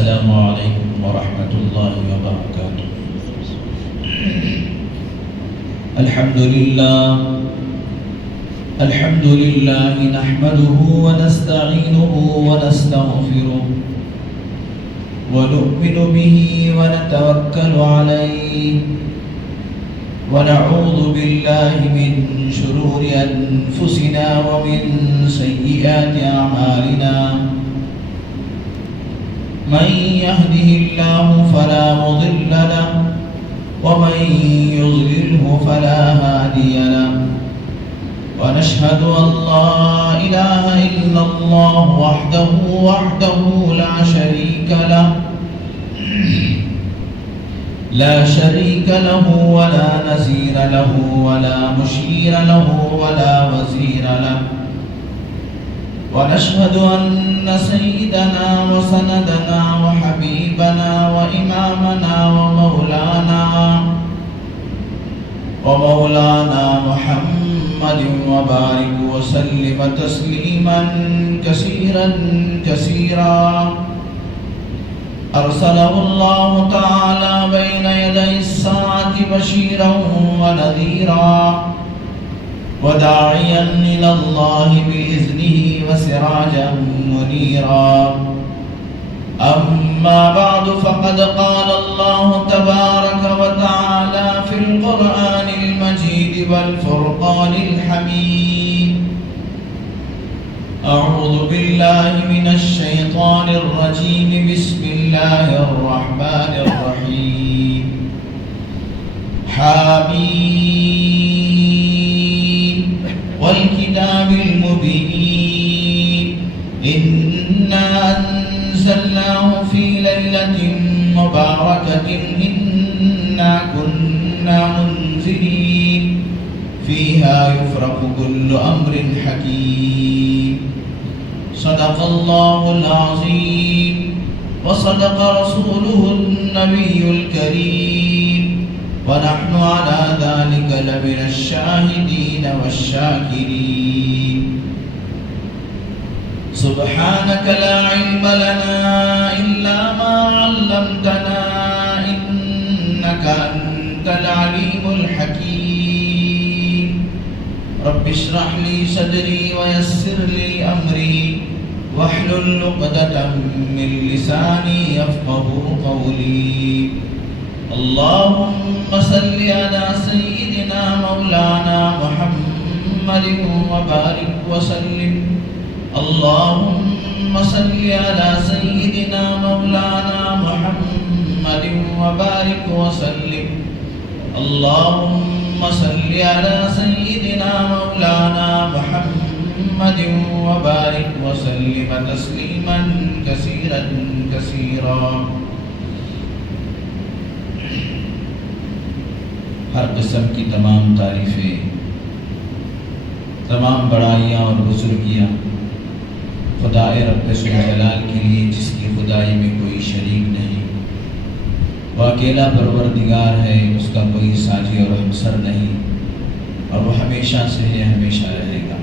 السلام علیکم ورحمۃ اللہ وبرکاتہ۔ الحمد للہ نحمده ونستعینه ونستغفره ونؤمن به ونتوکل علیہ ونعوذ باللہ من شرور انفسنا ومن سیئات اعمالنا، من يهده الله فلا مضل له ومن يضلله فلا هادي له، ونشهد أن لا إله إلا الله وحده لا شريك له ولا نظير له ولا مشير له ولا وزير له، ونشهد أن سيدنا وسندنا وحبيبنا وإمامنا ومولانا محمد وبارك وسلم تسليما كثيرا أرسله الله تعالى بين يدي الساعة بشيرا ونذيرا وداعيا إلى الله بإذنه وسراجا منيرا، أما بعد فقد قال الله تبارك وتعالى في القرآن المجيد والفرقان الحميد: أعوذ بالله من الشيطان الرجيم، بسم الله الرحمن الرحيم. حميم والكتاب المبين، إنا أنزلناه في ليلة مباركة إنا كنا منذرين فيها يفرق كل أمر حكيم. صدق الله العظيم وصدق رسوله النبي الكريم، ونحن على ذلك لمن الشاهدين والشاكرين. سبحانك لا علم لنا إلا ما علمتنا إنك أنت العليم الحكيم. رب اشرح لي صدري ويسر لي أمري واحلل عقدة من لساني يفقهوا قولي. اللهم صل على سيدنا مولانا محمد وبارك وسلم. اللهم صل على سيدنا مولانا محمد وبارك وسلم. اللهم صل على سيدنا مولانا محمد وبارك وسلم تسليما كثيرا. ہر قسم کی تمام تعریفیں، تمام بڑائیاں اور بزرگیاں خدا رب جلال کے لیے، جس کی خدائی میں کوئی شریک نہیں، وہ اکیلا پروردگار ہے، اس کا کوئی ساجی اور ہمسر نہیں، اور وہ ہمیشہ سے ہے، ہمیشہ رہے گا۔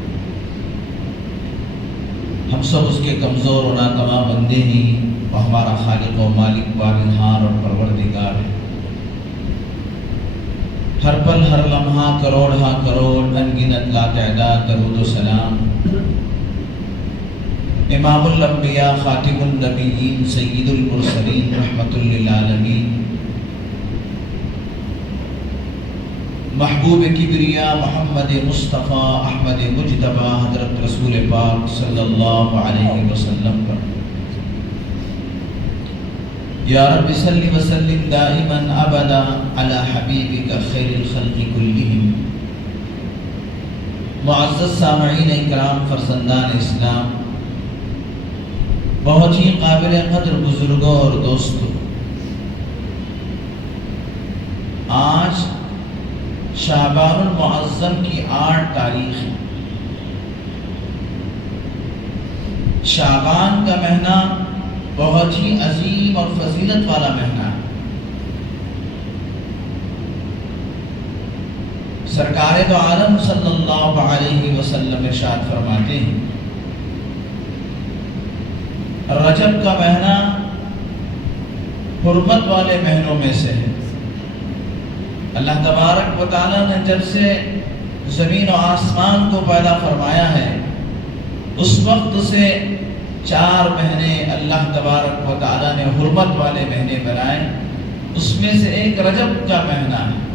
ہم سب اس کے کمزور و ناتواں بندے ہیں، وہ ہمارا خالق و مالک، پالنہار اور پروردگار ہے۔ ہر پل ہر لمحہ کروڑ ہا کروڑ انگنت لا تعداد درود و سلام امام الانبیاء خاتم النبیین سید المرسلین رحمت للعالمین، محبوب کبریا محمد مصطفیٰ احمد مجتبیٰ حضرت رسول پاک صلی اللہ علیہ وسلم پر یا رب صلی وسلم دائما ابدا علی حبیبک خیر الخلق کلہم۔ معزز سامعین اکرام، فرزندان اسلام، بہت ہی قابل قدر بزرگوں اور دوستوں، آج شعبان المعظم کی 8 تاریخ ہے۔ شعبان کا مہینہ بہت ہی عظیم اور فضیلت والا مہینہ ہے۔ سرکار دو عالم صلی اللہ علیہ وسلم ارشاد فرماتے ہیں رجب کا مہینہ حرمت والے مہینوں میں سے ہے۔ اللہ تبارک و تعالیٰ نے جب سے زمین و آسمان کو پیدا فرمایا ہے اس وقت سے 4 مہینے اللہ تبارک و تعالیٰ نے حرمت والے مہینے بنائے۔ اس میں سے ایک رجب کا مہینہ ہے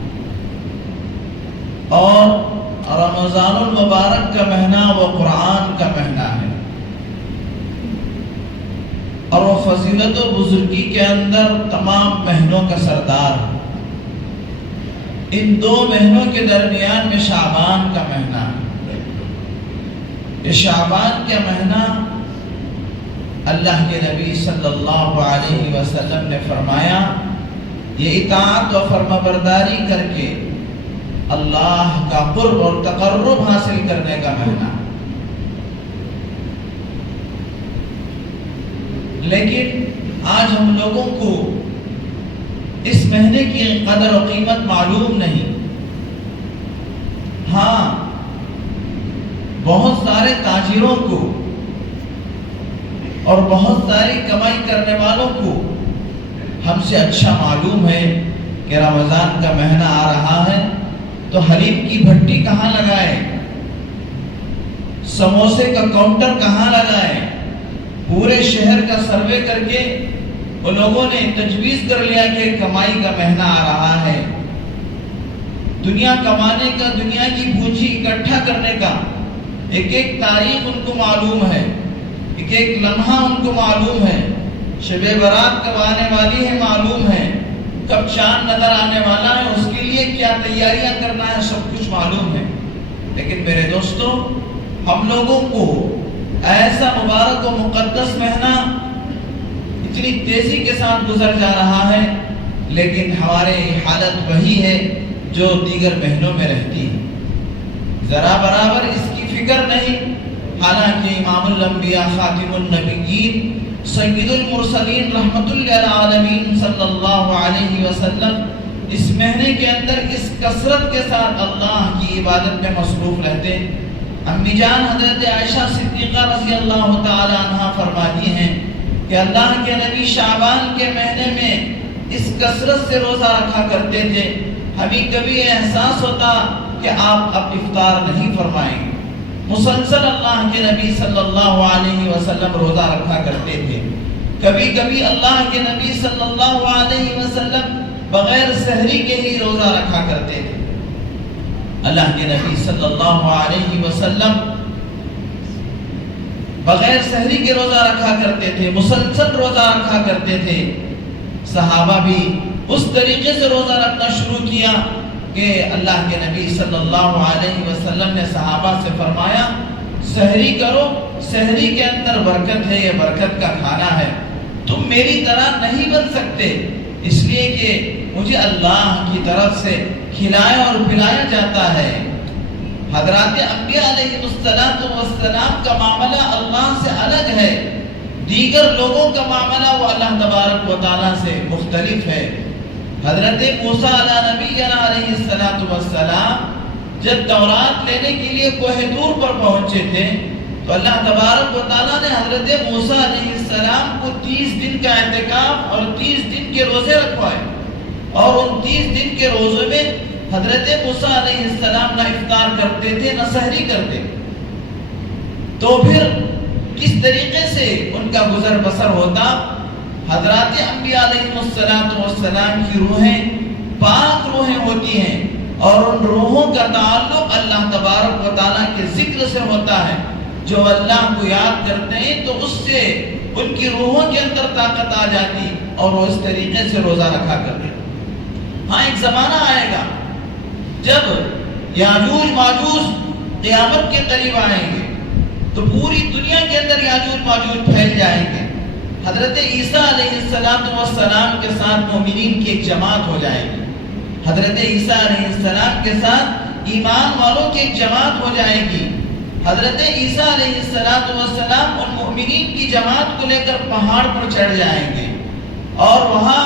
اور رمضان المبارک کا مہینہ وہ قرآن کا مہینہ ہے، اور وہ فضیلت و بزرگی کے اندر تمام مہینوں کا سردار ہے۔ ان 2 مہینوں کے درمیان میں شعبان کا مہینہ ہے۔ یہ شعبان کا مہینہ اللہ کے نبی صلی اللہ علیہ وسلم نے فرمایا یہ اطاعت و فرمانبرداری کر کے اللہ کا قرب اور تقرب حاصل کرنے کا مہینہ۔ لیکن آج ہم لوگوں کو اس مہینے کی قدر و قیمت معلوم نہیں۔ ہاں، بہت سارے تاجروں کو اور بہت ساری کمائی کرنے والوں کو ہم سے اچھا معلوم ہے کہ رمضان کا مہینہ آ رہا ہے تو حلیم کی بھٹی کہاں لگائے، سموسے کا کاؤنٹر کہاں لگائے۔ پورے شہر کا سروے کر کے وہ لوگوں نے تجویز کر لیا کہ کمائی کا مہینہ آ رہا ہے، دنیا کمانے کا، دنیا کی پونجی اکٹھا کرنے کا ایک ایک تاریخ ان کو معلوم ہے، ایک ایک لمحہ ان کو معلوم ہے، شب برات کب آنے والی ہے معلوم ہے، کب چاند نظر آنے والا ہے، اس کے لیے کیا تیاریاں کرنا ہے، سب کچھ معلوم ہے۔ لیکن میرے دوستو، ہم لوگوں کو ایسا مبارک و مقدس مہینہ اتنی تیزی کے ساتھ گزر جا رہا ہے، لیکن ہماری حالت وہی ہے جو دیگر مہینوں میں رہتی ہے، ذرا برابر اس کی فکر نہیں۔ حالانکہ امام الانبیاء خاتم النبیین سید المرسلین رحمت للعالمین صلی اللہ علیہ وسلم اس مہینے کے اندر اس کثرت کے ساتھ اللہ کی عبادت میں مصروف رہتے۔ امی جان حضرت عائشہ صدیقہ رضی اللہ تعالی عنہ فرماتی ہیں کہ اللہ کے نبی شعبان کے مہینے میں اس کثرت سے روزہ رکھا کرتے تھے، ہمیں کبھی احساس ہوتا کہ آپ اب افطار نہیں فرمائیں گے۔ مسلسل اللہ کے نبی صلی اللہ علیہ وسلم روزہ رکھا کرتے تھے۔ کبھی کبھی اللہ کے نبی صلی اللہ علیہ وسلم بغیر سحری کے ہی روزہ رکھا کرتے تھے۔ اللہ کے نبی صلی اللہ علیہ وسلم بغیر سحری کے روزہ رکھا کرتے تھے، مسلسل روزہ رکھا کرتے تھے۔ صحابہ بھی اس طریقے سے روزہ رکھنا شروع کیا کہ اللہ کے نبی صلی اللہ علیہ وسلم نے صحابہ سے فرمایا سحری کرو، سحری کے اندر برکت ہے، یہ برکت کا کھانا ہے، تم میری طرح نہیں بن سکتے، اس لیے کہ مجھے اللہ کی طرف سے کھلایا اور پلایا جاتا ہے۔ حضرات انبیاء علیہ السلام کا معاملہ اللہ سے الگ ہے، دیگر لوگوں کا معاملہ وہ اللہ تبارک و تعالیٰ سے مختلف ہے۔ حضرت موسیٰ علیہ نبینا علیہ السلام جب تورات لینے کے لیے کوہ طور پر پہنچے تھے تو اللہ تبارک و تعالیٰ نے حضرت موسیٰ علیہ السلام کو 30 دن کا اعتکاف اور 30 دن کے روزے رکھوائے، اور ان 30 دن کے روزے میں حضرت موسیٰ علیہ السلام نہ افطار کرتے تھے نہ سحری کرتے۔ تو پھر کس طریقے سے ان کا گزر بسر ہوتا؟ حضرات انبیاء علیہ السلام کی روحیں پاک روحیں ہوتی ہیں، اور ان روحوں کا تعلق اللہ تبارک و تعالیٰ کے ذکر سے ہوتا ہے۔ جو اللہ کو یاد کرتے ہیں تو اس سے ان کی روحوں کے اندر طاقت آ جاتی اور وہ اس طریقے سے روزہ رکھا کرتے۔ ہاں، ایک زمانہ آئے گا جب یاجوج ماجوج قیامت کے قریب آئیں گے تو پوری دنیا کے اندر یاجوج ماجوج پھیل جائیں گے۔ حضرت عیسیٰ علیہ السلام کے ساتھ مومنین کی ایک جماعت ہو جائے گی، حضرت عیسیٰ علیہ السلام کے ساتھ ایمان والوں کی ایک جماعت ہو جائے گی۔ حضرت عیسیٰ علیہ السلام ان مومنین کی جماعت کو لے کر پہاڑ پر چڑھ جائیں گے، اور وہاں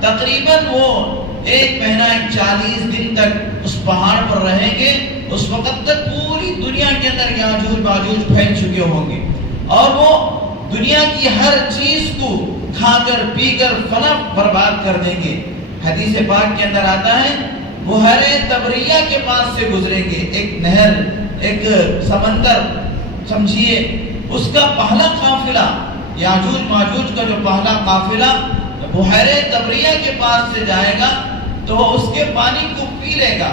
تقریباً وہ 1 مہینہ 40 دن تک اس پہاڑ پر رہیں گے۔ اس وقت تک پوری دنیا کے اندر یاجوج ماجوج پھیل چکے ہوں گے، اور وہ دنیا کی ہر چیز کو کھا کر پی کر فنا برباد کر دیں گے۔ حدیث پاک کے اندر آتا ہے بحیرہ تبریہ کے پاس سے گزریں گے، ایک نہر، ایک سمندر سمجھیے، اس کا پہلا قافلہ، یاجوج ماجوج کا جو پہلا قافلہ بحیرہ تبریہ کے پاس سے جائے گا تو وہ اس کے پانی کو پی لے گا،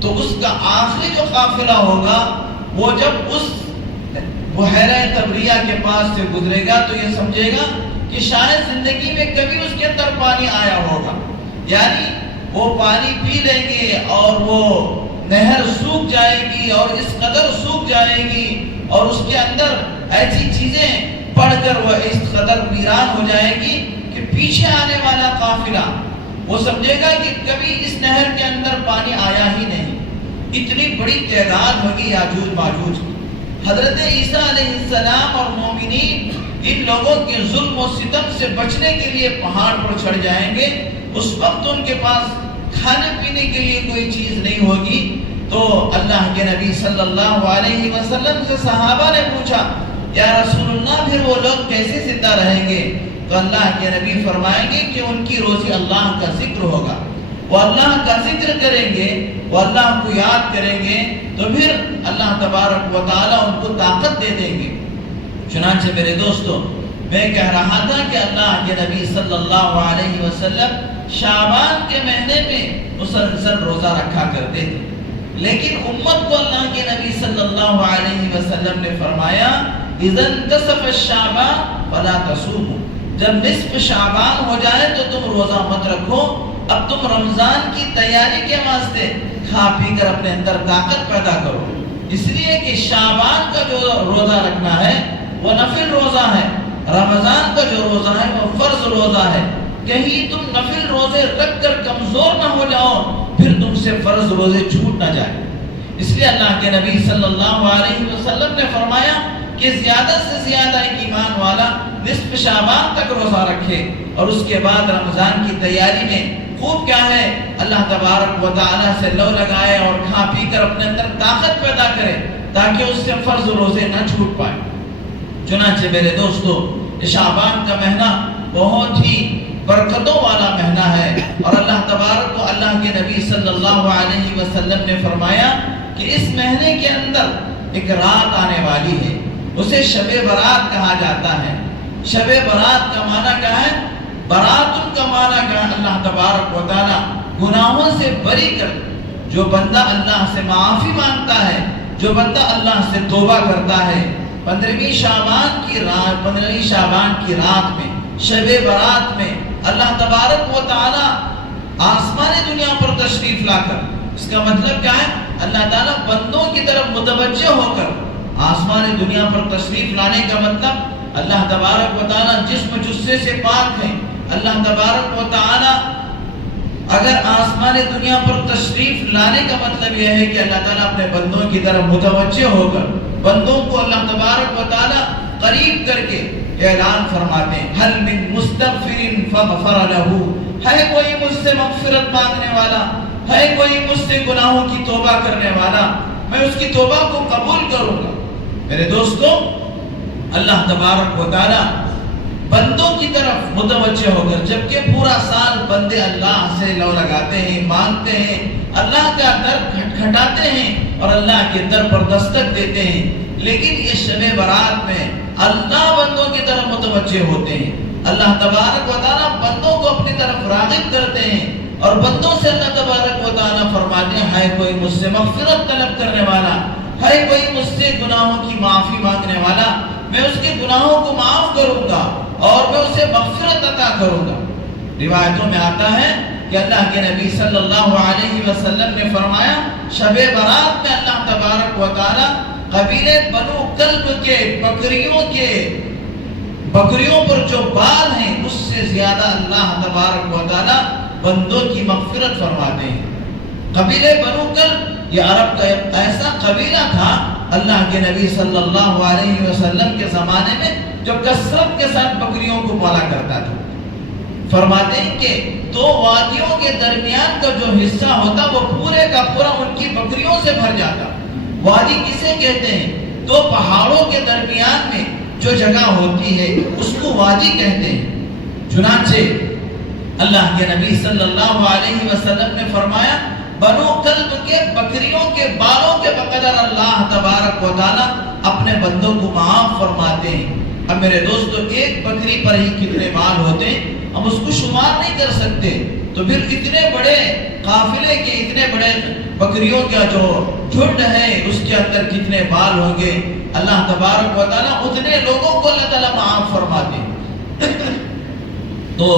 تو اس کا آخری جو قافلہ ہوگا وہ جب اس بحیرہ تبریہ کے پاس سے گزرے گا تو یہ سمجھے گا کہ شاید زندگی میں کبھی اس کے اندر پانی آیا ہوگا، یعنی وہ پانی پی لیں گے اور وہ نہر سوکھ جائے گی اور اس قدر سوکھ جائے گی اور اس کے اندر ایسی چیزیں پڑھ کر وہ اس قدر ویران ہو جائے گی کہ پیچھے آنے والا قافلہ وہ سمجھے گا کہ کبھی اس نہر کے اندر پانی آیا ہی نہیں۔ اتنی بڑی تعداد ہوگی یاجوج ماجوج کی۔ حضرت عیسیٰ علیہ السلام اور مومنین ان لوگوں کے ظلم و ستم سے بچنے کے لیے پہاڑ پر چڑھ جائیں گے، اس وقت ان کے پاس کھانے پینے کے لیے کوئی چیز نہیں ہوگی، تو اللہ کے نبی صلی اللہ علیہ وسلم سے صحابہ نے پوچھا یا رسول اللہ پھر وہ لوگ کیسے زندہ رہیں گے؟ تو اللہ کے نبی فرمائیں گے کہ ان کی روزی اللہ کا ذکر ہوگا، وہ اللہ کا ذکر کریں گے، وہ اللہ کو یاد کریں گے، تو پھر اللہ تبارک و تعالیٰ ان کو طاقت دے دیں گے۔ چنانچہ میرے دوستو، میں کہہ رہا تھا کہ اللہ کے نبی صلی اللہ علیہ وسلم شعبان کے مہینے میں مسلسل روزہ رکھا کرتے تھے، لیکن امت کو اللہ کے نبی صلی اللہ علیہ وسلم نے فرمایا اذا انتصف الشعبان فلا تصوموا، جب نصف شعبان ہو جائے تو تم روزہ مت رکھو، اب تم رمضان کی تیاری کے واسطے کھا پی کر اپنے اندر طاقت پیدا کرو، اس لیے کہ شعبان کا جو روزہ رکھنا ہے وہ نفل روزہ ہے، رمضان کا جو روزہ ہے وہ فرض روزہ ہے، کہیں تم نفل روزے رکھ کر کمزور نہ ہو جاؤ پھر تم سے فرض روزے چھوٹ نہ جائے۔ اس لیے اللہ کے نبی صلی اللہ علیہ وسلم نے فرمایا کہ زیادہ سے زیادہ ایک ایمان والا نصف شعبان تک روزہ رکھے اور اس کے بعد رمضان کی تیاری میں خوب کیا ہے اللہ تبارک و تعالیٰ سے لو لگائے اور کھا پی کر اپنے اندر طاقت پیدا کرے تاکہ اس سے فرض روزے نہ چھوٹ پائے۔ چنانچہ میرے دوستو، شعبان کا مہینہ بہت ہی برکتوں والا مہینہ ہے، اور اللہ تبارک و اللہ کے نبی صلی اللہ علیہ وسلم نے فرمایا کہ اس مہینے کے اندر ایک رات آنے والی ہے، اسے شب برات کہا جاتا ہے۔ شب برات کا معنی کیا ہے؟ براتن کا معنی کیا ہے؟ اللہ تبارک و تعالی گناہوں سے بری کر، جو بندہ اللہ سے معافی مانگتا ہے، جو بندہ اللہ سے توبہ کرتا ہے، 15ویں شعبان کی رات میں، شب برات میں اللہ تبارک و تعالی آسمان دنیا پر تشریف لا کر، اس کا مطلب کیا ہے؟ اللہ تعالیٰ بندوں کی طرف متوجہ ہو کر آسمان دنیا پر تشریف لانے کا مطلب اللہ تبارک و تعالیٰ جسم جثے سے پاک ہیں۔ اللہ تبارک و تعالیٰ اگر آسمان دنیا پر تشریف لانے کا مطلب یہ ہے کہ اللہ تعالیٰ اپنے بندوں کی طرف متوجہ ہو کر بندوں کو اللہ تبارک و تعالیٰ قریب کر کے اعلان فرماتے ہیں حل من مستغفر فغفر له، ہے کوئی مجھ سے مغفرت مانگنے والا، ہے کوئی مجھ سے گناہوں کی توبہ کرنے والا، میں اس کی توبہ کو قبول کروں گا۔ میرے دوستو، اللہ تبارک و تعالیٰ بندوں کی طرف متوجہ ہو کر، جبکہ پورا سال بندے اللہ سے لو لگاتے ہیں، مانگتے ہیں، اللہ کا در کھٹکھٹاتے ہیں اور اللہ کے در پر دستک دیتے ہیں، لیکن یہ شب برات میں اللہ بندوں کی طرف متوجہ ہوتے ہیں۔ اللہ تبارک و تعالیٰ بندوں کو اپنی طرف راغب کرتے ہیں اور بندوں سے اللہ تبارک و تعالیٰ فرماتے ہیں ہے کوئی مجھ سے مغفرت طلب کرنے والا، ہے کوئی مجھ سے گناہوں کی معافی مانگنے والا، میں اس کے گناہوں کو معاف کروں گا اور میں اسے مغفرت عطا کروں گا۔ روایتوں میں آتا ہے کہ اللہ کے نبی صلی اللہ علیہ وسلم نے فرمایا شب برات میں اللہ تبارک و تعالیٰ قبیلے بنو کلب کے بکریوں پر جو بال ہیں اس سے زیادہ اللہ تبارک و تعالیٰ بندوں کی مغفرت فرماتے ہیں۔ قبیلے بنو کلب یہ عرب کا ایسا قبیلہ تھا اللہ کے نبی صلی اللہ علیہ وسلم کے زمانے میں جو کثرت کے ساتھ بکریوں کو پالا کرتا تھا۔ فرماتے ہیں کہ دو وادیوں کے درمیان کا جو حصہ ہوتا وہ پورے کا پورا ان کی بکریوں سے بھر جاتا۔ وادی کسے کہتے ہیں؟ دو پہاڑوں کے درمیان میں جو جگہ ہوتی ہے اس کو وادی کہتے ہیں۔ چنانچہ اللہ کے نبی صلی اللہ علیہ وسلم نے فرمایا بنو کلب کے بکریوں کے بالوں کے بقدر اللہ تبارک و تعالیٰ اپنے بندوں کو معاف فرماتے ہیں۔ اب میرے دوستو ایک بکری پر ہی کتنے بال ہوتے ہیں، ہم اس کو شمار نہیں کر سکتے، تو پھر اتنے بڑے قافلے کے اتنے بڑے بکریوں کا جو جھنڈ ہے اس کے اندر کتنے بال ہوں گے۔ اللہ تبارک و تعالیٰ اتنے لوگوں کو اللہ تعالیٰ معاف فرماتے ہیں۔ تو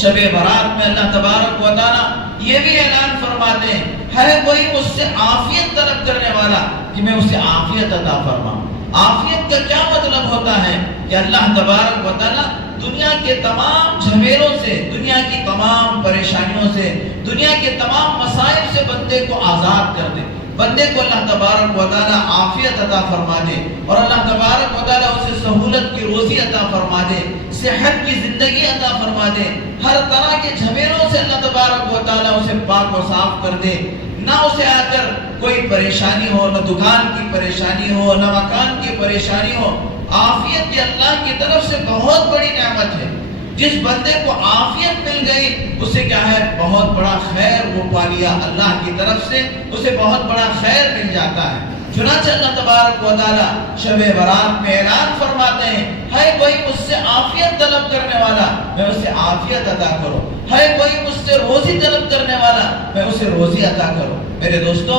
شب برات میں اللہ تبارک و تعالیٰ یہ بھی اعلان فرماتے ہیں ہے کوئی مجھ سے عافیت طلب کرنے والا کہ میں اسے عافیت عطا فرماؤں۔ عافیت کا کیا مطلب ہوتا ہے کہ اللہ تبارک و تعالیٰ دنیا کے تمام جھمیلوں سے، دنیا کی تمام پریشانیوں سے، دنیا کے تمام مسائل سے بندے کو آزاد کر دے، بندے کو اللہ تبارک و تعالیٰ عافیت عطا فرما دے، اور اللہ تبارک و تعالیٰ اسے سہولت کی روزی عطا فرما دے، صحت کی زندگی عطا فرما دے، ہر طرح کے جھمیلوں سے اللہ تبارک و تعالیٰ اسے پاک و صاف کر دے، نہ اسے آ کر کوئی پریشانی ہو، نہ دکان کی پریشانی ہو، نہ مکان کی پریشانی ہو۔ عافیت یہ اللہ کی طرف سے بہت بڑی نعمت ہے۔ جس بندے کو عافیت مل گئی اسے کیا ہے، بہت بڑا خیر وہ پا لیا اللہ کی طرف سے، اسے بہت بڑا خیر مل جاتا ہے۔ چنانچہ اللہ تبارک و تعالیٰ شب برات میں اعلان فرماتے ہیں ہے کوئی مجھ سے عافیت طلب کرنے والا میں اسے عافیت عطا کروں، ہے کوئی مجھ سے روزی طلب کرنے والا میں اسے روزی عطا کروں۔ میرے دوستو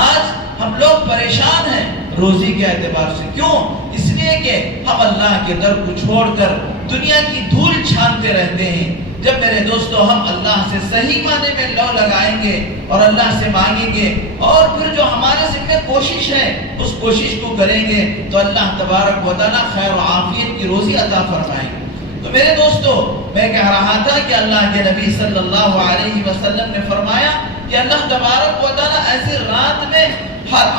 آج ہم لوگ پریشان ہیں روزی کے اعتبار سے، کیوں؟ اس لیے کہ ہم اللہ کے در کو چھوڑ کر دنیا کی دھول چھانتے رہتے ہیں۔ جب میرے دوستو ہم اللہ سے صحیح معنی میں لو لگائیں گے اور اللہ سے مانگیں گے اور پھر جو ہمارے ذمہ کوشش ہے اس کوشش کو کریں گے تو اللہ تبارک و تعالیٰ خیر و عافیت کی روزی عطا فرمائیں گے۔ تو میرے دوستو میں کہہ رہا تھا کہ اللہ کے نبی صلی اللہ علیہ وسلم نے فرمایا کہ اللہ تبارک و تعالیٰ ایسی رات میں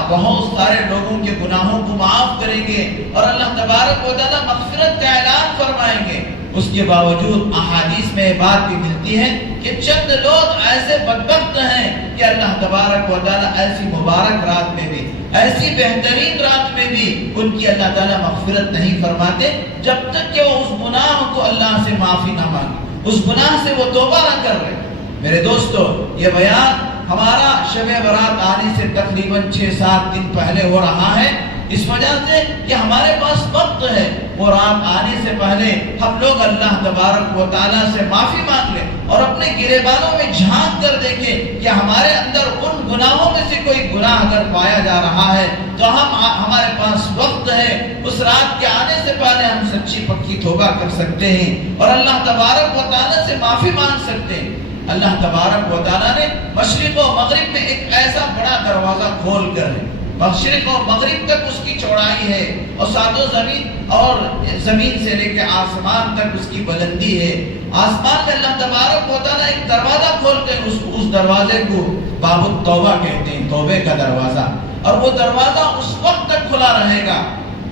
بہت سارے لوگوں کے گناہوں کو معاف کریں گے اور اللہ تبارک و تعالیٰ مغفرت کا اعلان فرمائیں گے۔ اس کے باوجود احادیث میں یہ بات بھی ملتی ہے کہ چند لوگ ایسے بدبخت ہیں کہ اللہ تبارک و تعالیٰ ایسی مبارک رات میں بھی، ایسی بہترین رات میں بھی ان کی اللہ تعالیٰ مغفرت نہیں فرماتے جب تک کہ وہ اس گناہ کو اللہ سے معافی نہ مانگے، اس گناہ سے وہ توبہ نہ کر رہے۔ میرے دوستو یہ بیان ہمارا شب برات آنے سے تقریباً 6-7 دن پہلے ہو رہا ہے، اس وجہ سے کہ ہمارے پاس وقت ہے، وہ رات آنے سے پہلے ہم لوگ اللہ تبارک و تعالیٰ سے معافی مانگ لیں اور اپنے گریبانوں میں جھانک کر دیکھیں کہ ہمارے اندر ان گناہوں میں سے کوئی گناہ اگر پایا جا رہا ہے تو ہمارے پاس وقت ہے، اس رات کے آنے سے پہلے ہم سچی پکی توبہ کر سکتے ہیں اور اللہ تبارک و تعالیٰ سے معافی مانگ سکتے ہیں۔ اللہ تبارک و تعالیٰ نے مشرق و مغرب میں ایک ایسا بڑا دروازہ کھول کر ہے، مشرق و مغرب تک اس کی چوڑائی ہے اور ساتوں زمین اور زمین سے لے کے آسمان تک اس کی بلندی ہے۔ آسمان میں اللہ تبارک و تعالیٰ ایک دروازہ کھولتے ہیں، اس دروازے کو باب التوبہ کہتے ہیں، توبے کا دروازہ، اور وہ دروازہ اس وقت تک کھلا رہے گا،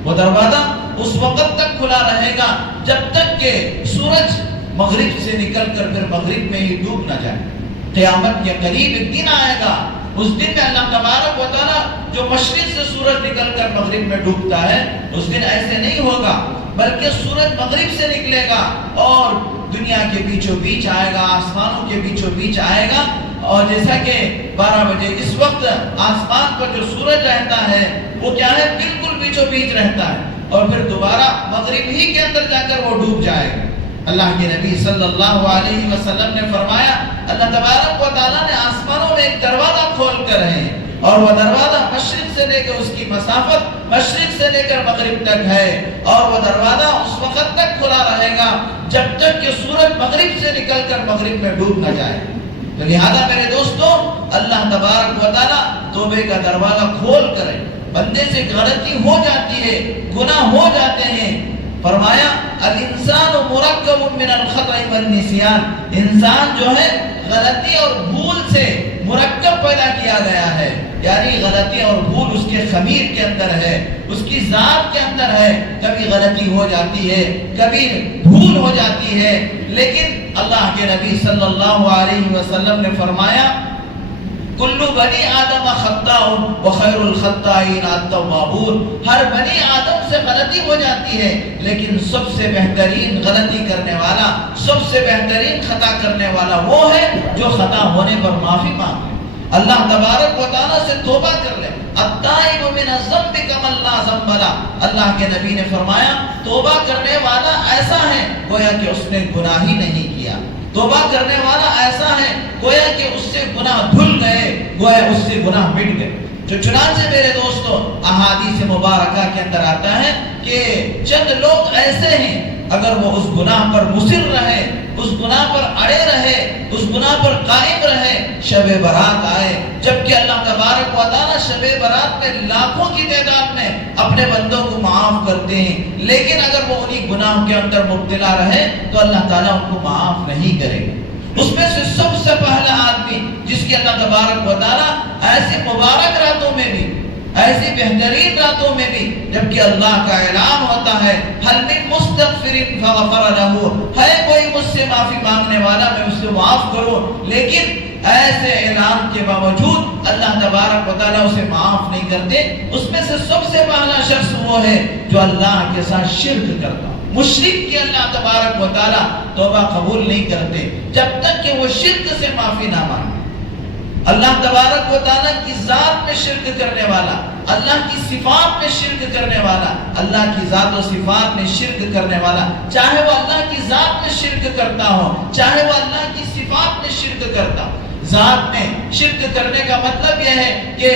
وہ دروازہ اس وقت تک کھلا رہے گا جب تک کہ سورج مغرب سے نکل کر پھر مغرب میں ہی ڈوب نہ جائے۔ قیامت کے قریب ایک دن آئے گا، اس دن میں اللہ تبارک و تعالیٰ جو مشرق سے سورج نکل کر مغرب میں ڈوبتا ہے اس دن ایسے نہیں ہوگا، بلکہ سورج مغرب سے نکلے گا اور دنیا کے بیچوں بیچ آئے گا، آسمانوں کے بیچوں بیچ آئے گا، اور جیسا کہ 12 بجے اس وقت آسمان پر جو سورج رہتا ہے وہ کیا ہے، بالکل بیچوں بیچ رہتا ہے، اور پھر دوبارہ مغرب ہی کے اندر جا کر وہ ڈوب جائے گا۔ اللہ کے نبی صلی اللہ علیہ وسلم نے فرمایا اللہ تبارک و تعالیٰ نے آسمانوں میں ایک دروازہ کھول کر ہے اور وہ دروازہ مشرق سے لے کر اس کی مسافت مشرق سے لے کر مغرب تک ہے، اور وہ دروازہ اس وقت تک کھلا رہے گا جب تک کہ سورج مغرب سے نکل کر مغرب میں ڈوب نہ جائے۔ تو لہذا میرے دوستو اللہ تبارک و تعالیٰ توبے کا دروازہ کھول کر ہے، بندے سے غلطی ہو جاتی ہے، گناہ ہو جاتے ہیں، فرمایا الانسان مرکب من الخطأ والنسیان، انسان جو ہے غلطی اور بھول سے مرکب پیدا کیا گیا ہے، یعنی غلطی اور بھول اس کے خمیر کے اندر ہے، اس کی ذات کے اندر ہے، کبھی غلطی ہو جاتی ہے، کبھی بھول ہو جاتی ہے، لیکن اللہ کے نبی صلی اللہ علیہ وسلم نے فرمایا کلو بنی آدم خطاء وخیر الخطائین التوابون، ہر بنی آدم سے غلطی ہو جاتی ہے، لیکن سب سے بہترین غلطی کرنے والا، سب سے بہترین خطا کرنے والا وہ ہے جو خطا ہونے پر معافی مانگے، اللہ تبارک و تعالیٰ سے توبہ کر لے۔ التائب من الذنب کمن لا ذنب لہ، اللہ کے نبی نے فرمایا توبہ کرنے والا ایسا ہے گویا کہ اس نے گناہ ہی نہیں کیا، توبہ کرنے والا ایسا ہے گویا کہ اس سے گناہ دھل گئے، گویا اس سے گناہ مٹ گئے۔ جو چنانچہ میرے دوستو احادیث مبارکہ کے اندر آتا ہے کہ چند لوگ ایسے ہیں اگر وہ اس گناہ پر مصر رہے، اس گناہ پر اڑے رہے، اس گناہ پر قائم رہے، شب برات آئے، جبکہ اللہ تبارک و تعالیٰ شب برات میں لاکھوں کی تعداد میں اپنے بندوں کو معاف کرتے ہیں، لیکن اگر وہ انہی گناہوں کے اندر مبتلا رہے تو اللہ تعالیٰ ان کو معاف نہیں کرے گا۔ اس میں سے سب سے پہلا آدمی جس کی اللہ تبارک و تعالیٰ ایسی مبارک راتوں میں بھی، ایسی بہترین راتوں میں بھی، جبکہ اللہ کا اعلان ہوتا ہے حل من مستغفر فغفر لہ، ہے کوئی مجھ سے معافی مانگنے والا میں اس سے معاف کروں، لیکن ایسے اعلان کے باوجود اللہ تبارک و تعالیٰ اسے معاف نہیں کرتے۔ اس میں سے سب سے پہلا شخص وہ ہے جو اللہ کے ساتھ شرک کرتا، مشرک کی اللہ تبارک و تعالیٰ توبہ قبول نہیں کرتے جب تک کہ وہ شرک سے معافی نہ مانگے۔ اللہ تبارک و تعالیٰ کی ذات میں شرک کرنے والا، اللہ کی صفات میں شرک کرنے والا، اللہ کی ذات و صفات میں شرک کرنے والا، چاہے وہ اللہ کی ذات میں شرک کرتا ہو، چاہے وہ اللہ کی صفات میں شرک کرتا ہو۔ ذات میں شرک کرنے کا مطلب یہ ہے کہ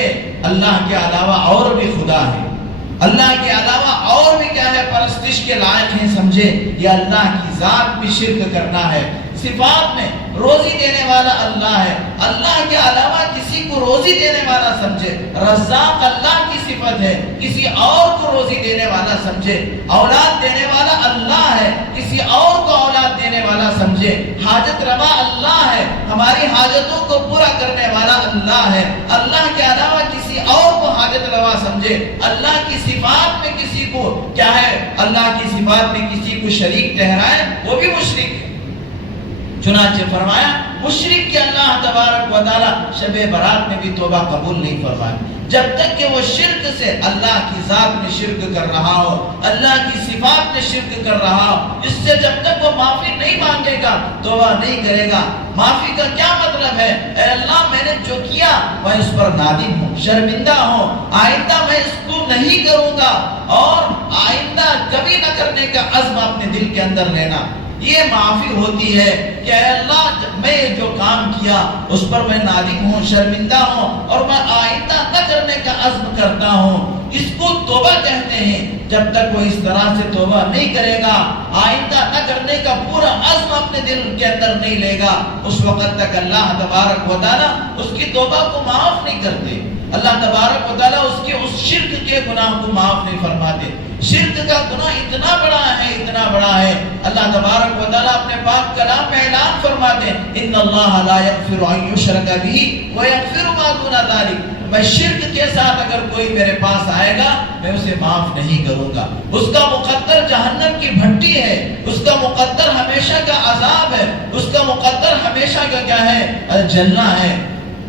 اللہ کے علاوہ اور بھی خدا ہے، اللہ کے علاوہ اور بھی کیا ہے پرستش کے لائق ہیں، سمجھے، یہ اللہ کی ذات میں شرک کرنا ہے۔ صفات میں روزی دینے والا اللہ ہے، اللہ کے علاوہ کسی کو روزی دینے والا سمجھے، رزاق اللہ کی صفت ہے، کسی اور کو روزی دینے والا سمجھے، اولاد دینے والا اللہ ہے، کسی اور کو اولاد دینے والا سمجھے، حاجت روا اللہ ہے، ہماری حاجتوں کو پورا کرنے والا اللہ ہے، اللہ کے علاوہ کسی اور کو حاجت روا سمجھے، اللہ کی صفات میں کسی کو کیا ہے، اللہ کی صفات میں کسی کو شریک ٹھہرائے، وہ بھی مشرک ہے۔ چنانچہ فرمایا مشرک کی اللہ تبارک و تعالیٰ شب برات میں بھی توبہ قبول نہیں فرمائے جب تک کہ وہ شرک سے اللہ کی ذات میں شرک کر رہا ہو، اللہ کی صفات میں شرک کر رہا ہو، اس سے جب تک وہ معافی نہیں مانگے گا، توبہ نہیں کرے گا۔ معافی کا کیا مطلب ہے؟ اے اللہ میں نے جو کیا میں اس پر نادم ہوں، شرمندہ ہوں، آئندہ میں اس کو نہیں کروں گا، اور آئندہ کبھی نہ کرنے کا عزم اپنے دل کے اندر لینا، یہ معافی ہوتی ہے کہ اے اللہ میں جو کام کیا اس پر میں نادم ہوں، شرمندہ ہوں، اور میں آئندہ نہ کرنے کا عزم کرتا ہوں۔ اس کو توبہ کہتے ہیں۔ جب تک وہ اس طرح سے توبہ نہیں کرے گا، آئندہ نہ کرنے کا پورا عزم اپنے دل کے اندر نہیں لے گا، اس وقت تک اللہ تبارک و تعالیٰ اس کی توبہ کو معاف نہیں کرتے۔ اللہ تبارک و تعالیٰ اس کے اس شرک کے گناہ کو معاف نہیں فرماتے۔ شرک کا گناہ اتنا بڑا ہے، اتنا بڑا ہے، اللہ تبارک و تعالیٰ اپنے پاک کلام میں اعلان فرماتے ہیں ان اللہ لا یغفر ان یشرک بہ ویغفر ما دون ذلک، میں شرک کے ساتھ اگر کوئی میرے پاس آئے گا میں اسے معاف نہیں کروں گا، اس کا مقدر جہنم کی بھٹی ہے، اس کا مقدر ہمیشہ کا عذاب ہے، اس کا مقدر ہمیشہ کا کیا ہے، جلنا ہے۔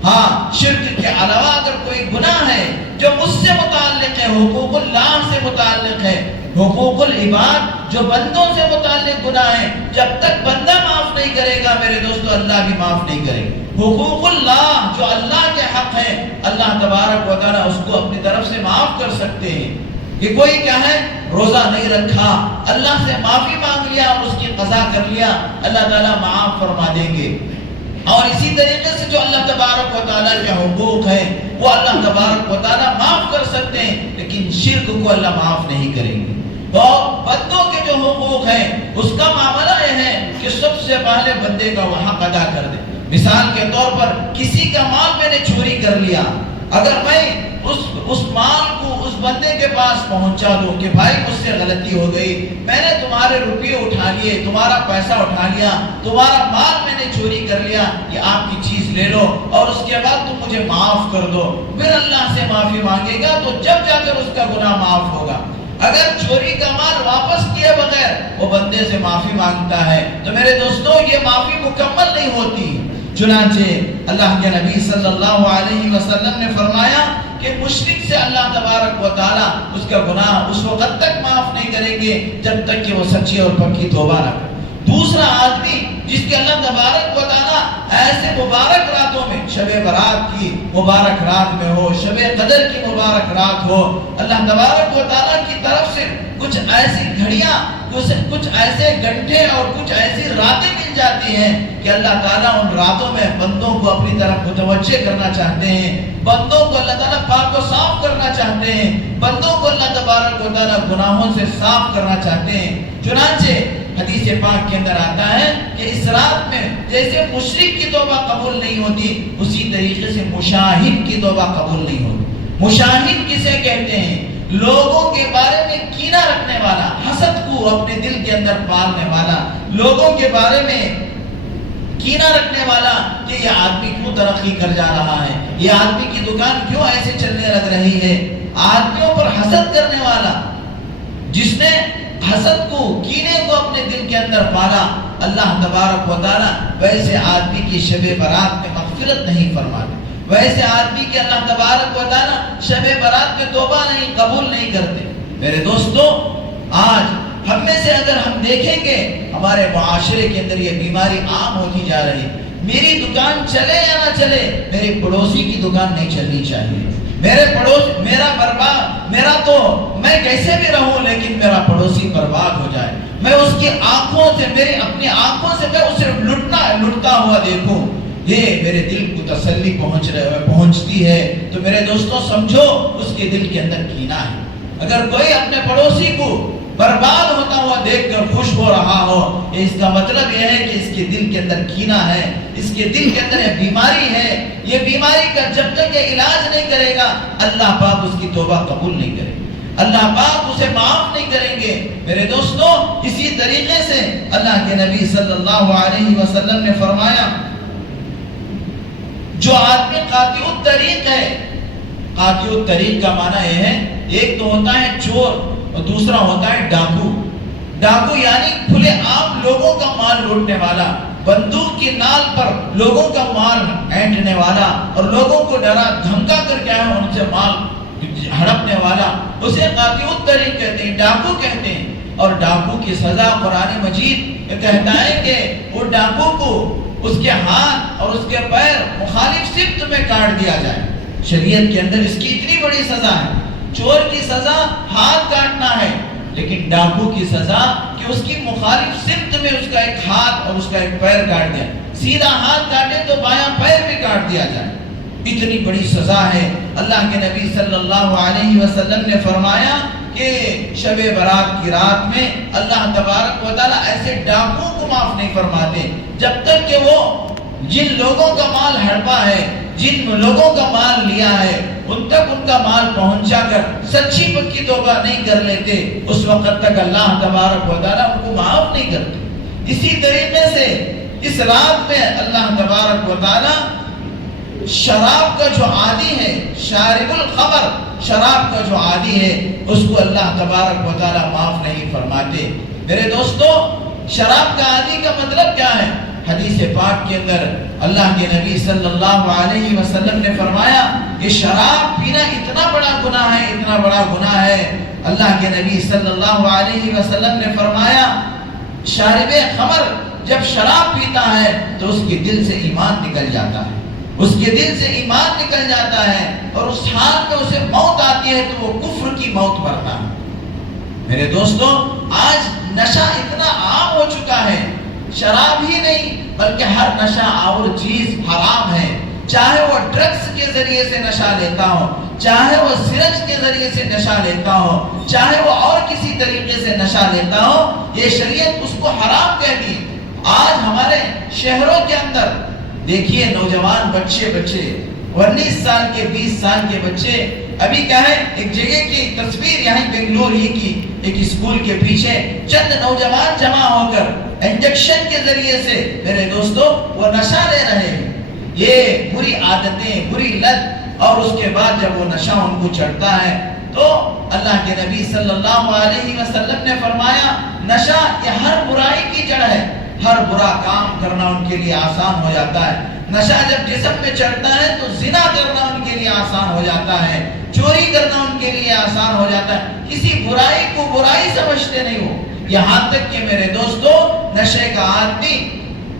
ہاں شرک کے علاوہ اگر کوئی گناہ ہے جو مجھ سے متعلق ہے، حقوق اللہ سے متعلق ہے، حقوق العباد جو بندوں سے متعلق گناہ ہے، جب تک بندہ معاف نہیں کرے گا میرے دوستو اللہ بھی معاف نہیں کرے گا۔ حقوق اللہ جو اللہ کے حق ہے، اللہ تبارک و تعالیٰ اس کو اپنی طرف سے معاف کر سکتے ہیں۔ کہ کوئی کیا ہے روزہ نہیں رکھا، اللہ سے معافی مانگ لیا اور اس کی قضا کر لیا، اللہ تعالیٰ معاف فرما دیں گے۔ اور اسی طریقے سے جو اللہ تبارک و تعالیٰ کے حقوق ہیں وہ اللہ تبارک و تعالیٰ معاف کر سکتے ہیں، لیکن شرک کو اللہ معاف نہیں کریں گے۔ اور بندوں کے جو حقوق ہیں اس کا معاملہ یہ ہے کہ سب سے پہلے بندے کا وہ حق ادا کر دے۔ مثال کے طور پر کسی کا مال میں نے چوری کر لیا، اگر میں اس مال کو اس بندے کے پاس پہنچا دوں کہ بھائی مجھ سے غلطی ہو گئی، میں نے تمہارے روپے اٹھا لیے، تمہارا پیسہ اٹھا لیا، تمہارا مال میں نے چوری کر لیا، یہ آپ کی چیز لے لو اور اس کے بعد تم مجھے معاف کر دو، پھر اللہ سے معافی مانگے گا تو جب جا کر اس کا گناہ معاف ہوگا۔ اگر چوری کا مال واپس کیے بغیر وہ بندے سے معافی مانگتا ہے تو میرے دوستو یہ معافی مکمل نہیں ہوتی۔ چنانچہ اللہ کے نبی صلی اللہ علیہ وسلم نے فرمایا کہ مشرک سے اللہ تبارک و تعالیٰ اس کا گناہ اس وقت تک معاف نہیں کریں گے جب تک کہ وہ سچی اور پکی توبہ نہ کرے۔ دوسرا آدمی جس کے اللہ تبارک و تعالیٰ ایسے مبارک راتوں میں، شب برات کی مبارک رات میں ہو، شب قدر کی مبارک رات ہو، اللہ تبارک و تعالیٰ کی طرف سے کچھ ایسی گھڑیاں، کچھ ایسے گھنٹے اور کچھ ایسی راتیں مل جاتی ہیں کہ اللہ تعالیٰ ان راتوں میں بندوں کو اپنی طرف متوجہ کرنا چاہتے ہیں، بندوں کو اللہ تعالیٰ پاک و صاف کرنا چاہتے ہیں، بندوں کو اللہ تبارک و تعالیٰ گناہوں سے صاف کرنا چاہتے ہیں۔ چنانچہ حدیث پاک کے اندر آتا ہے کہ اس رات میں جیسے مشرک کی توبہ قبول نہیں ہوتی، اسی طریقے سے مشاہد کی توبہ قبول نہیں ہوتی۔ مشاہد کسے کہتے ہیں؟ لوگوں کے بارے میں کینہ رکھنے والا، حسد کو اپنے دل کے اندر پالنے والا، لوگوں کے بارے میں کینہ رکھنے والا کہ یہ آدمی کیوں ترقی کر جا رہا ہے، یہ آدمی کی دکان کیوں ایسے چلنے لگ رہی ہے، آدمیوں پر حسد کرنے والا، جس نے حسد کو، کینے کو اپنے دل کے اندر پالا، اللہ تبارک و تعالیٰ ویسے آدمی کی شب برات میں مغفرت نہیں فرماتے، ویسے آدمی کے اللہ تبارک و تعالیٰ شب برات میں توبہ نہیں قبول نہیں کرتے۔ میرے دوستو، آج ہم میں سے اگر ہم دیکھیں گے ہمارے معاشرے کے اندر یہ بیماری عام ہوتی جا رہی، میری دکان چلے یا نہ چلے، میرے پڑوسی کی دکان نہیں چلنی چاہیے، میرے پڑوس میرا برباد، میرا تو میں کیسے بھی رہوں لیکن میرا پڑوسی برباد ہو جائے، میں اس کی آنکھوں سے، میری اپنی آنکھوں سے میں اسے لٹتا ہوا دیکھوں، یہ میرے دل کو تسلی پہنچتی ہے۔ تو میرے دوستوں سمجھو اس کے دل کے اندر کینہ ہے۔ اگر کوئی اپنے پڑوسی کو برباد ہوتا ہوا دیکھ کر خوش ہو رہا ہو، اس کا مطلب یہ ہے کہ اس کے دل کے اندر کینہ ہے، اس کے دل کے اندر یہ بیماری ہے۔ یہ بیماری کا جب تک یہ علاج نہیں کرے گا، اللہ پاک اس کی توبہ قبول نہیں کرے گا، اللہ پاک اسے معاف نہیں کریں گے۔ میرے دوستوں، اسی طریقے سے اللہ کے نبی صلی اللہ علیہ وسلم نے فرمایا، جو آدمی قاطع الطریق ہے، قاطع الطریق کا معنی یہ ہے، ایک تو ہوتا ہے چور اور دوسرا ہوتا ہے ڈاکو۔ ڈاکو یعنی کھلے عام لوگوں کا مال لوٹنے والا، بندوق کی نال پر لوگوں کا مال اینٹنے والا اور لوگوں کو ڈرا دھمکا کر کیا ہے ان سے مال ہڑپنے والا، اسے قاطع الطریق کہتے ہیں، ڈاکو کہتے ہیں۔ اور ڈاکو کی سزا قرآن مجید کہتا ہے کہ وہ ڈاکو کو اس کے ہاتھ اور اس کے پیر مخالف سمت میں کاٹ دیا جائے۔ شریعت کے اندر اس کی اتنی بڑی سزا ہے۔ چور کی سزا ہاتھ کاٹنا ہے، لیکن ڈاکو کی سزا کہ اس کی مخالف سمت میں اس کا ایک ہاتھ اور اس کا ایک پیر کاٹ دیا، سیدھا ہاتھ کاٹے تو بایاں پیر بھی کاٹ دیا جائے، اتنی بڑی سزا ہے۔ اللہ کے نبی صلی اللہ علیہ وسلم نے فرمایا کہ شب برات کی رات میں اللہ تبارک و تعالیٰ ایسے ڈاکو کو معاف نہیں فرماتے جب تک کہ وہ جن لوگوں کا مال ہڑپا ہے، جن لوگوں کا مال لیا ہے، ان تک ان کا مال پہنچا کر سچی پکی توبہ نہیں کر لیتے، اس وقت تک اللہ تبارک و تعالیٰ ان کو معاف نہیں کرتے۔ اسی طریقے سے اس رات میں اللہ تبارک و تعالیٰ شراب کا جو عادی ہے، شارب الخمر، شراب کا جو عادی ہے، اس کو اللہ تبارک و تعالیٰ معاف نہیں فرماتے۔ میرے دوستو، شراب کا عادی کا مطلب کیا ہے؟ حدیث پاک کے اندر اللہ کے نبی صلی اللہ علیہ وسلم نے فرمایا کہ شراب پینا اتنا بڑا گناہ ہے، اتنا بڑا گناہ ہے۔ اللہ کے نبی صلی اللہ علیہ وسلم نے فرمایا، شارب خمر جب شراب پیتا ہے تو اس کے دل سے ایمان نکل جاتا ہے، اس کے دل سے ایمان نکل جاتا ہے، اور اس حال میں اسے موت آتی ہے تو وہ کفر کی موت مرتا ہے۔ میرے دوستو، آج نشہ اتنا عام ہو چکا ہے، شراب ہی نہیں بلکہ ہر نشہ آور چیز حرام ہے، چاہے وہ ڈرگز کے ذریعے سے نشہ لیتا ہو، چاہے وہ سرنج کے ذریعے سے نشہ لیتا ہو، چاہے وہ اور کسی طریقے سے نشہ لیتا ہو، یہ شریعت اس کو حرام کہتی۔ آج ہمارے شہروں کے اندر دیکھیے نوجوان بچے 19 سال کے 20 سال کے بچے، ابھی کیا ہے، ایک جگہ کی تصویر یہاں بنگلور ہی کی ایک اسکول کے پیچھے چند نوجوان جمع ہو کر انجیکشن کے ذریعے سے میرے دوستو وہ نشہ لے رہے ہیں۔ یہ بری عادتیں، بری لت، اور اس کے بعد جب وہ نشہ ان کو چڑھتا ہے تو اللہ کے نبی صلی اللہ علیہ وسلم نے فرمایا، نشہ یہ ہر برائی کی جڑ ہے، ہر برا کام کرنا ان کے لیے آسان ہو جاتا ہے. نشہ جب جسم میں چڑھتا ہے تو زنا کرنا ان کے لیے آسان ہو جاتا ہے, چوری کرنا ان کے لیے آسان ہو جاتا ہے, کسی برائی کو برائی سمجھتے نہیں ہو. یہاں تک کہ میرے دوستو نشے کا آدمی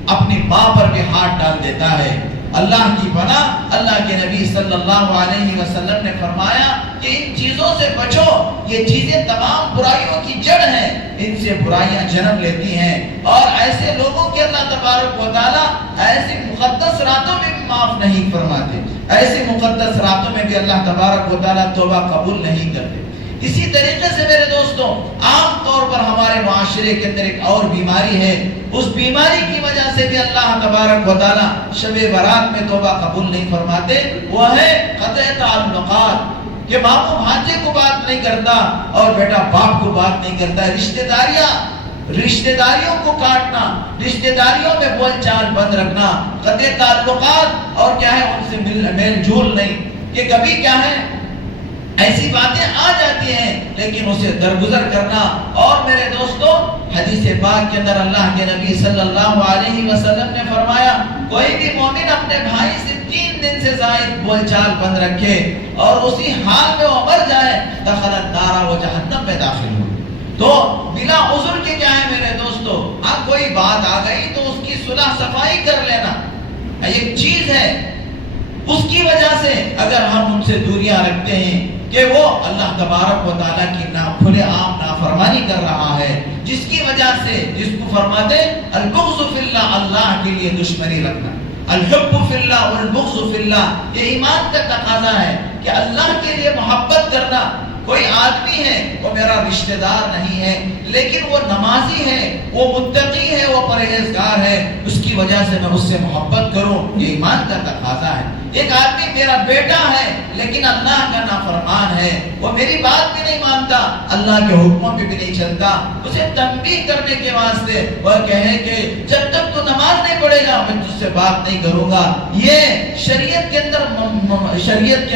اپنی ماں پر بھی ہاتھ ڈال دیتا ہے. اللہ کی پناہ, اللہ کے نبی صلی اللہ علیہ وسلم نے فرمایا کہ ان چیزوں سے بچو, یہ چیزیں تمام برائیوں کی جڑ ہیں, ان سے برائیاں جنم لیتی ہیں. اور ایسے لوگوں کے اللہ تبارک و تعالیٰ ایسی مقدس راتوں میں بھی معاف نہیں فرماتے, ایسی مقدس راتوں میں بھی اللہ تبارک و تعالیٰ توبہ قبول نہیں کرتے. اسی طریقے سے میرے دوستوں عام طور پر ہمارے معاشرے کے اندر ایک اور بیماری ہے, اس بیماری کی وجہ سے بھی اللہ تبارک و تعالیٰ شب برات میں توبہ قبول نہیں فرماتے. وہ ہے قطع تعلقات, کہ ماموں بھانجے کو بات نہیں کرتا اور بیٹا باپ کو بات نہیں کرتا. رشتہ داریوں کو کاٹنا, رشتہ داریوں میں بول چال بند رکھنا, قطع تعلقات, اور کیا ہے ان سے میل جول نہیں, کہ کبھی کیا ہے ایسی باتیں آ جاتی ہیں لیکن اسے درگزر کرنا. اور میرے دوستو حدیث پاک کے اندر اللہ کے نبی صلی اللہ علیہ وسلم نے فرمایا کوئی بھی مومن اپنے بھائی سے 3 دن سے زائد بول چال بند رکھے اور اسی حال میں وہ مر جائے دخل النار, وہ جہنم میں داخل ہو. تو بلا عذر کے کیا ہے میرے دوستو, کوئی بات آ گئی تو اس کی صلح صفائی کر لینا ایک چیز ہے. اس کی وجہ سے اگر ہم ان سے دوریاں رکھتے ہیں کہ وہ اللہ تبارک و تعالیٰ کی کھلے عام نافرمانی کر رہا ہے, جس کی وجہ سے جس کو فرماتے البغض فی اللہ, اللہ کے لیے دشمنی رکھنا, الحب فی اللہ والبغض فی اللہ, یہ ایمان کا تقاضا ہے کہ اللہ کے لیے محبت کرنا. کوئی آدمی ہے وہ میرا رشتہ دار نہیں ہے لیکن وہ نمازی ہے, وہ متقی ہے, وہ پرہیزگار ہے, اس کی وجہ سے میں اس سے محبت کروں, یہ ایمان کا تقاضا ہے. ایک آدمی میرا بیٹا ہے لیکن اللہ کا نافرمان ہے, وہ میری بات بھی نہیں مانتا, اللہ کے حکموں پہ بھی نہیں چلتا, اسے تنبیہ کرنے کے واسطے وہ کہے کہ جب تک تو نماز نہیں پڑھے گا میں تجھ سے بات نہیں کروں گا. یہ شریعت کے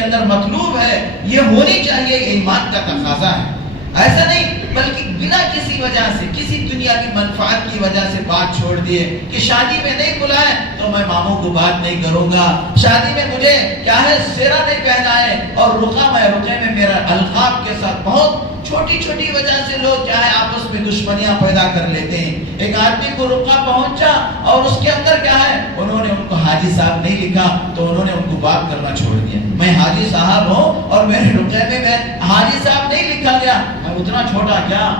اندر مطلوب ہے, یہ ہونی چاہیے, یہ ایمان کا تقاضا ہے. ایسا نہیں بلکہ بنا کسی وجہ سے, کسی دنیا کی منفعت کی وجہ سے بات چھوڑ دیے کہ شادی میں نہیں بلائے تو میں ماموں کو بات نہیں کروں گا, شادی میں مجھے کیا ہے سیرا نہیں پہنائے اور رقے میں میرا القاب کے ساتھ بہت چھوٹی چھوٹی وجہ سے لوگ کیا ہے آپس میں دشمنیاں پیدا کر لیتے ہیں. ایک آدمی کو رقہ پہنچا اور اس کے اندر کیا ہے انہوں نے ان کو حاجی صاحب نہیں لکھا تو انہوں نے ان کو بات کرنا چھوڑ دیا. میں حاجی صاحب ہوں اور میرے رقے میں حاجی صاحب نہیں لکھا گیا, میں اتنا چھوٹا کیا.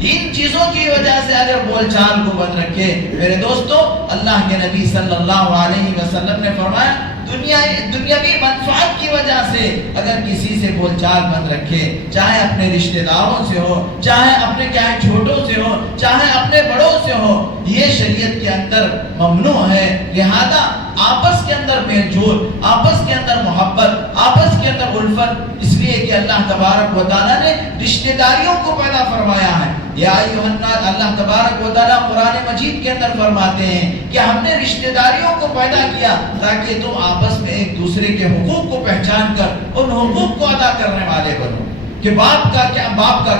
ان چیزوں کی وجہ سے اگر بول چال کو بند رکھے میرے دوستو, اللہ کے نبی صلی اللہ علیہ وسلم نے فرمایا دنیاوی منفعت کی وجہ سے اگر کسی سے بول چال بند رکھے, چاہے اپنے رشتہ داروں سے ہو, چاہے اپنے کیا ہے چھوٹوں سے ہو, چاہے اپنے بڑوں سے ہو, یہ شریعت کے اندر ممنوع ہے. لہذا آپس کے اندر میل جول, آپس کے اندر محبت, آپس کے اندر الفت, اس لیے کہ اللہ تبارک و تعالیٰ نے رشتہ داریوں کو پیدا فرمایا ہے. یا ایھا الناس, اللہ تبارک و تعالیٰ قرآن مجید کے اندر فرماتے ہیں کہ ہم نے رشتہ داریوں کو پیدا کیا تاکہ تم آپس میں ایک دوسرے کے حقوق کو پہچان کر ان حقوق کو ادا کرنے والے بنو, کہ باپ کا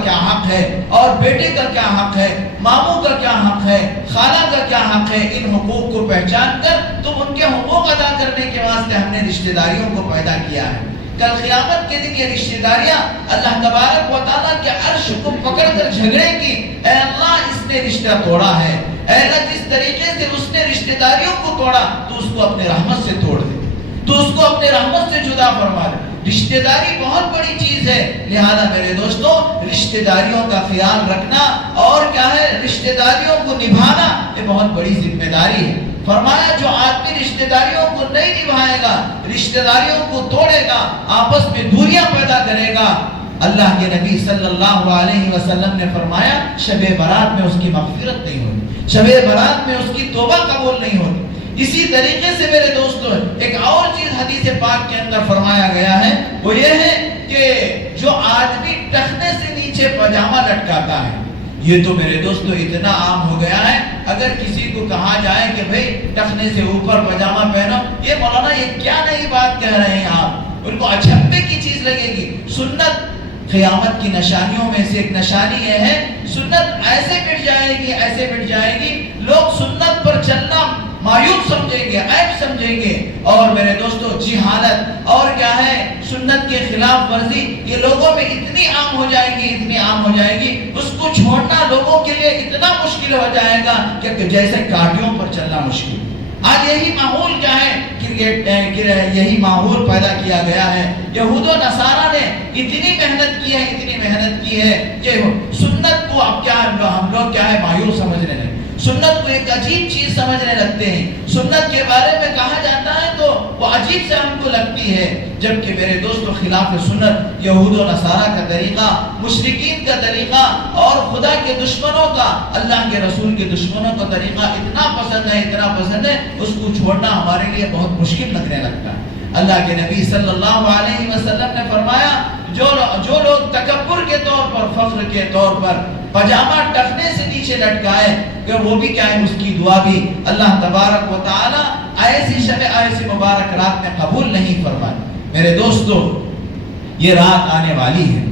کیا حق ہے اور بیٹے کا کیا حق ہے, ماموں کا کیا حق ہے, خالہ کا کیا حق ہے. ان حقوق کو پہچان کر تم ان کے حقوق ادا کرنے کے واسطے ہم نے رشتہ داریوں کو پیدا کیا ہے. کل قیامت کے دن یہ رشتہ داریاں اللہ تبارک و تعالیٰ کے عرش کو پکڑ کر جھگڑے گی, اے اللہ اس نے رشتہ توڑا ہے, اے اللہ جس طریقے سے اس نے رشتہ داریوں کو توڑا تو اس کو اپنے رحمت سے توڑ دے, تو اس کو اپنے رحمت سے جدا فرما دے. رشتہ داری بہت بڑی چیز ہے. لہذا میرے دوستو رشتہ داریوں کا خیال رکھنا اور کیا ہے رشتہ داریوں کو نبھانا یہ بہت بڑی ذمہ داری ہے. فرمایا جو آدمی رشتہ داریوں کو نہیں نبھائے گا, رشتہ داریوں کو توڑے گا, آپس میں دوریاں پیدا کرے گا, اللہ کے نبی صلی اللہ علیہ وسلم نے فرمایا شب برات میں اس کی مغفرت نہیں ہوتی, شب برات میں اس کی توبہ قبول نہیں ہوتی. اسی طریقے سے میرے دوستو ایک اور چیز حدیث پاک کے اندر فرمایا گیا ہے, وہ یہ ہے کہ جو آدمی ٹخنے سے نیچے پاجامہ لٹکاتا ہے, یہ تو میرے دوستو اتنا عام ہو گیا ہے. اگر کسی کو کہا جائے کہ بھئی ٹخنے سے اوپر پاجامہ پہنو, یہ مولانا یہ کیا نئی بات کہہ رہے ہیں آپ, ان کو اچھمبے کی چیز لگے گی. قیامت کی نشانیوں میں سے ایک نشانی یہ ہے، سنت ایسے مٹ جائے گی، ایسے مٹ جائے گی، لوگ سنت پر چلنا معیوب سمجھیں گے، عیب سمجھیں گے، اور میرے دوستو جہالت اور کیا ہے سنت کے خلاف ورزی یہ لوگوں میں اتنی عام ہو جائے گی، اتنی عام ہو جائے گی، اس کو چھوڑنا لوگوں کے لیے اتنا مشکل ہو جائے گا کہ جیسے کانٹیوں پر چلنا مشکل۔ آج یہی ماحول کیا ہے، یہی ماحول پیدا کیا گیا ہے۔ یہود و نصارہ نے اتنی محنت کی ہے، اتنی محنت کی ہے کہ سنت کو اب کیا ہم لوگ کیا ہے مایوس سمجھنے لگے، سنت کو ایک عجیب چیز سمجھنے لگتے ہیں، سنت کے بارے میں کہا جاتا ہے تو وہ عجیب سے ہم کو لگتی ہے، جبکہ میرے دوستو خلاف سنت یہود و نصارہ کا طریقہ، مشرکین کا طریقہ اور خدا کے دشمنوں کا، اللہ کے رسول کے دشمنوں کا طریقہ اتنا پسند ہے، اتنا پسند ہے، اس کو چھوڑنا ہمارے لیے بہت مشکل لگنے لگتا ہے۔ اللہ کے نبی صلی اللہ علیہ وسلم نے فرمایا جو لوگ تکبر کے طور پر، فخر کے طور پر پجامہ ٹخنے سے نیچے لٹکائے کہ وہ بھی کیا ہے، اس کی دعا بھی اللہ تبارک و تعالی ایسی شب ایسی مبارک رات میں قبول نہیں فرمائے۔ میرے دوستو یہ رات آنے والی ہے،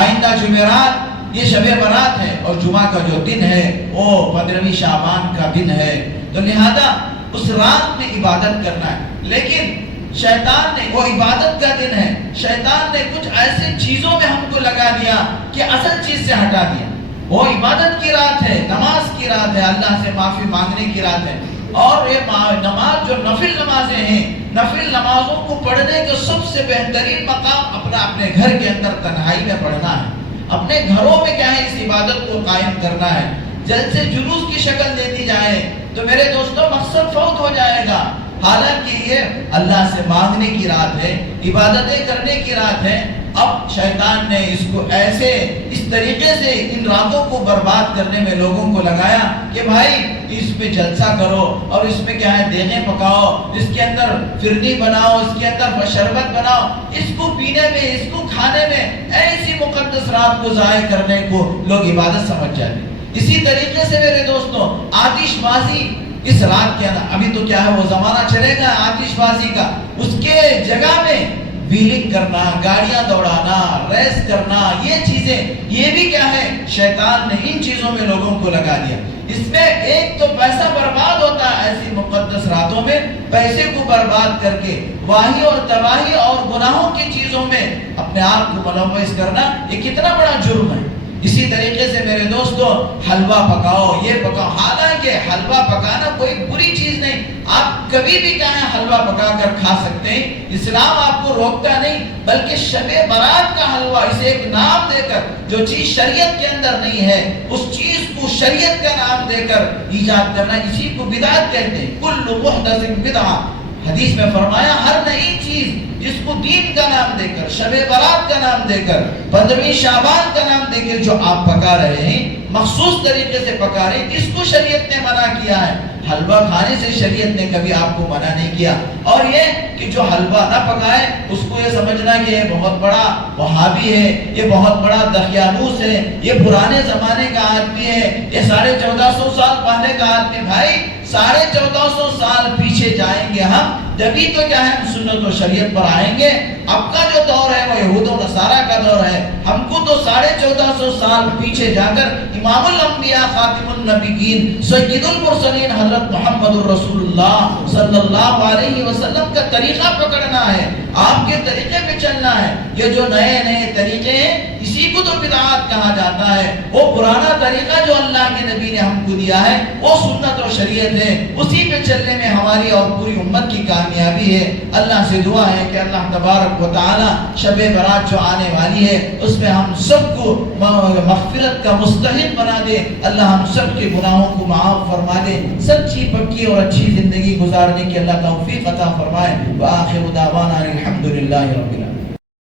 آئندہ جمعرات یہ شب برات ہے، اور جمعہ کا جو دن ہے وہ 15ویں شعبان کا دن ہے، تو لہذا اس رات میں عبادت کرنا ہے۔ لیکن شیطان نے، وہ عبادت کا دن ہے، شیطان نے کچھ ایسے چیزوں میں ہم کو لگا دیا کہ اصل چیز سے ہٹا دیا۔ وہ عبادت کی رات ہے، نماز کی رات ہے، اللہ سے معافی مانگنے کی رات ہے، اور یہ نماز جو نفل نمازیں ہیں، نفل نمازوں کو پڑھنے کا سب سے بہترین مقام اپنے گھر کے اندر تنہائی میں پڑھنا ہے، اپنے گھروں میں کیا ہے اس عبادت کو قائم کرنا ہے۔ جلسے جلوس کی شکل دے دی جائے تو میرے دوستوں مقصد فوت ہو جائے گا، حالانکہ یہ اللہ سے مانگنے کی رات ہے، عبادتیں کرنے کی رات ہے۔ اب شیطان نے اس کو ایسے اس طریقے سے ان راتوں کو برباد کرنے میں لوگوں کو لگایا کہ بھائی اس پہ جلسہ کرو، اور اس میں کیا ہے دیگیں پکاؤ، اس کے اندر فرنی بناؤ، اس کے اندر شربت بناؤ، اس کو پینے میں، اس کو کھانے میں، ایسی مقدس رات کو ضائع کرنے کو لوگ عبادت سمجھ جاتے ہیں۔ اسی طریقے سے میرے دوستوں آتش بازی اس رات کے اندر، ابھی تو کیا ہے وہ زمانہ چلے گا آتش بازی کا، اس کے جگہ میں ویلنگ کرنا، گاڑیاں دوڑانا، ریس کرنا، یہ چیزیں، یہ بھی کیا ہے شیطان نے ان چیزوں میں لوگوں کو لگا دیا۔ اس میں ایک تو پیسہ برباد ہوتا ہے، ایسی مقدس راتوں میں پیسے کو برباد کر کے واہی اور تباہی اور گناہوں کی چیزوں میں اپنے آپ کو ملوث کرنا، یہ کتنا بڑا جرم ہے۔ اسی طریقے سے میرے دوستو حلوہ پکاؤ، یہ پکاؤ، حالانکہ حلوہ پکانا کوئی بری چیز نہیں، آپ کبھی بھی کیا ہے حلوہ پکا کر کھا سکتے ہیں، اسلام آپ کو روکتا نہیں، بلکہ شب برات کا حلوہ اسے ایک نام دے کر، جو چیز شریعت کے اندر نہیں ہے اس چیز کو شریعت کا نام دے کر ایجاد کرنا، اسی کو بدعت کہتے ہیں۔ کل محدث بدعہ، حدیث میں فرمایا ہر نئی چیز جس کو دین کا نام دے کر، شب برات کا نام دے کر، 15ویں شعبان کا نام دے کر جو آپ پکا رہے ہیں، مخصوص طریقے سے پکا رہے ہیں، اس کو شریعت نے منع کیا ہے۔ حلوہ کھانے سے شریعت نے کبھی آپ کو منع نہیں کیا، اور یہ کہ جو حلوہ نہ پکائے اس کو یہ سمجھنا کہ یہ بہت بڑا وہابی ہے، یہ بہت بڑا دقیانوس ہے، یہ پرانے زمانے کا آدمی ہے، یہ 1450 سال پہلے کا آدمی۔ بھائی 1450 سال پیچھے جائیں گے ہم، جبھی تو کیا ہے ہم سنت و شریعت پر آئیں گے۔ اب کا جو دور ہے وہ یہود و نصارہ کا دور ہے، ہم کو تو 1450 سال پیچھے جا کر امام الانبیاء خاتم النبیین سید المرسلین حضرت محمد الرسول اللہ صلی اللہ علیہ وسلم کا طریقہ پکڑنا ہے، آپ کے طریقے پہ چلنا ہے۔ یہ جو نئے نئے طریقے ہیں اسی کو تو بدعات کہا جاتا ہے، وہ پرانا طریقہ جو اللہ کے نبی نے ہم کو دیا ہے وہ سنت و شریعت ہے، اسی پہ چلنے میں ہماری اور پوری امت کی کامیابی ہے۔ اللہ سے دعا ہے کہ اللہ تبارک و تعالی شب برات جو آنے والی ہے اس میں ہم سب کو مغفرت کا مستحق بنا دے، اللہ ہم سب کے گناہوں کو معاف فرما دے، سچی پکی اور اچھی زندگی گزارنے کی اللہ توفیق عطا فرمائے۔ وآخر دعوانا الحمدللہ رب العالمین۔